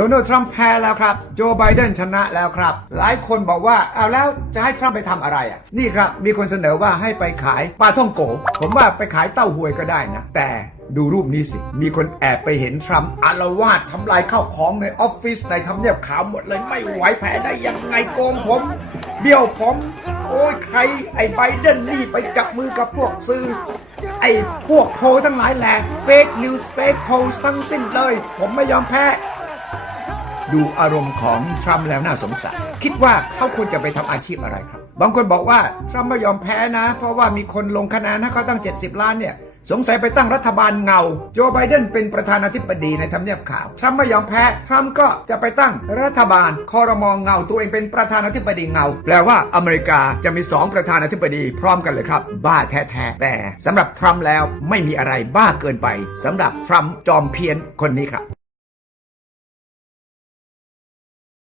โดนัลด์ทรัมป์แพ้แล้วครับ โจไบเดนชนะแล้วครับ หลายคนบอกว่าเอาแล้วจะให้ทรัมป์ไปทำอะไรอะ นี่ครับ มีคนเสนอว่าให้ไปขายปลาท่องโก ผมว่าไปขายเต้าหวยก็ได้นะ แต่ดูรูปนี้สิ มีคนแอบไปเห็นทรัมป์อารวาสทำลายข้าวของในออฟฟิศในทำเนียบขาวหมดเลยไม่ไหวแพ้ได้ยังไงโกงผม เบี้ยวผม โอ้ยใครไอ้ไบเดนนี่ไปจับมือกับพวกซื้อไอ้พวกโพลทั้งหลายแหละเฟกนิวส์เฟกโพลทั้งสิ้นเลย ผมไม่ยอมแพ้ ดูอารมณ์ของทรัมป์แล้วน่าสงสารคิดว่าเขาควรจะไปทำอาชีพอะไรครับ บางคนบอกว่าทรัมป์ไม่ยอมแพ้นะ เพราะว่ามีคนลงคะแนนให้เขาตั้ง 70 ล้านเนี่ยสงสัยไปตั้งรัฐบาลเงา โจไบเดนเป็นประธานาธิบดีในทำเนียบขาว ทรัมป์ไม่ยอมแพ้ ทรัมป์ก็จะไปตั้งรัฐบาลคอรมองเงา ตัวเองเป็นประธานาธิบดีเงา แปลว่าอเมริกาจะมีสองประธานาธิบดีพร้อมกันเลยครับ บ้าแท้ๆ แต่สำหรับทรัมป์แล้วไม่มีอะไรบ้าเกินไปสำหรับทรัมป์จอมเพี้ยนคนนี้ครับ